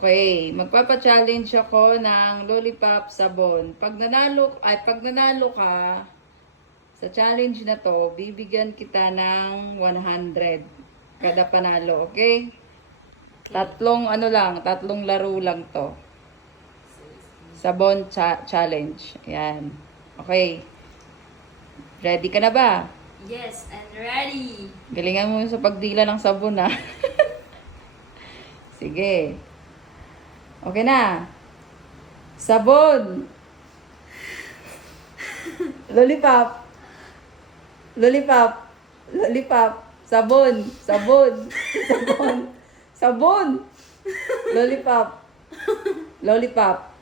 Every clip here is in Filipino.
Okay, magpapa-challenge ako ng lollipop sabon. Pag nanalo ka sa challenge na to, bibigyan kita ng 100 kada panalo, okay? Tatlong laro lang to. Sabon challenge. Ayan. Okay. Ready ka na ba? Yes, I'm ready. Galingan mo sa pagdila ng sabon, ha? Sige. Okay na. Sabon. Lollipop. Lollipop. Lollipop. Sabon. Sabon. Sabon. Sabon. Lollipop. Lollipop.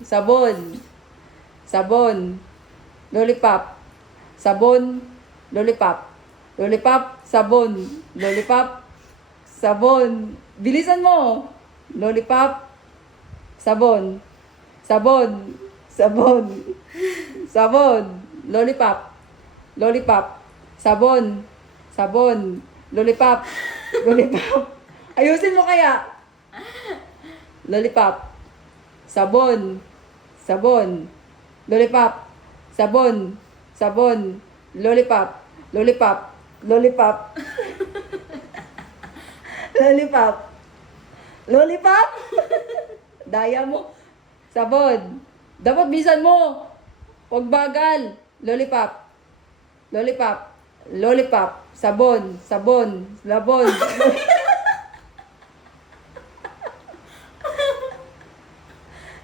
Sabon. Sabon. Lollipop. Sabon. Lollipop. Lollipop. Sabon. Lollipop. Sabon. Bilisan mo. Lollipop. Sabon. Sabon. Sabon. Sabon. Lollipop. Lollipop. Sabon. Sabon. Lollipop. Lollipop. Ayusin mo kaya. Lollipop. Sabon. Sabon. Lollipop. Sabon. Sabon. Lollipop. Lollipop. Lollipop. Lollipop. Lollipop. Daya mo. Sabon. Dapat bisan mo. Huwag bagal. Lollipop. Lollipop. Lollipop. Sabon. Sabon. Labon.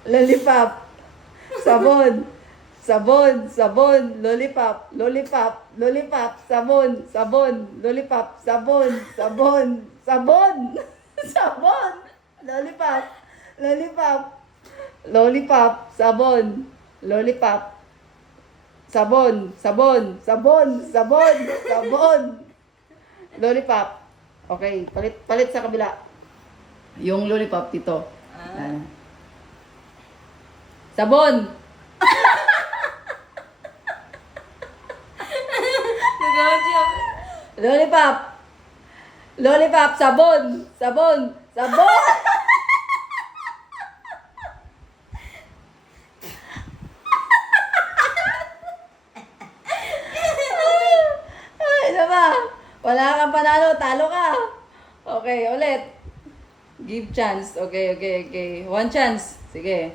Lollipop. Sabon. Sabon. Sabon. Lollipop. Lollipop. Lollipop. Sabon. Sabon. Lollipop. Sabon. Sabon. Sabon. Sabon. Lollipop. Lollipop. Lollipop. Sabon. Lollipop. Sabon. Sabon. Sabon. Sabon. Sabon. Lollipop. Okay, palit sa kabila. Yung lollipop dito. Sabon. Lollipop. Lollipop. Sabon. Sabon. Sabon. Ay, ano ba? Wala kang panalo. Talo ka. Okay, ulit. Give chance. Okay. One chance. Sige.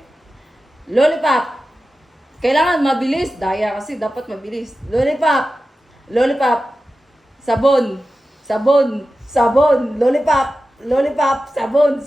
Lollipop. Kailangan mabilis. Daya kasi dapat mabilis. Lollipop. Lollipop. Sabon. Sabon. Sabon. Lollipop. Lollipop. Sabon.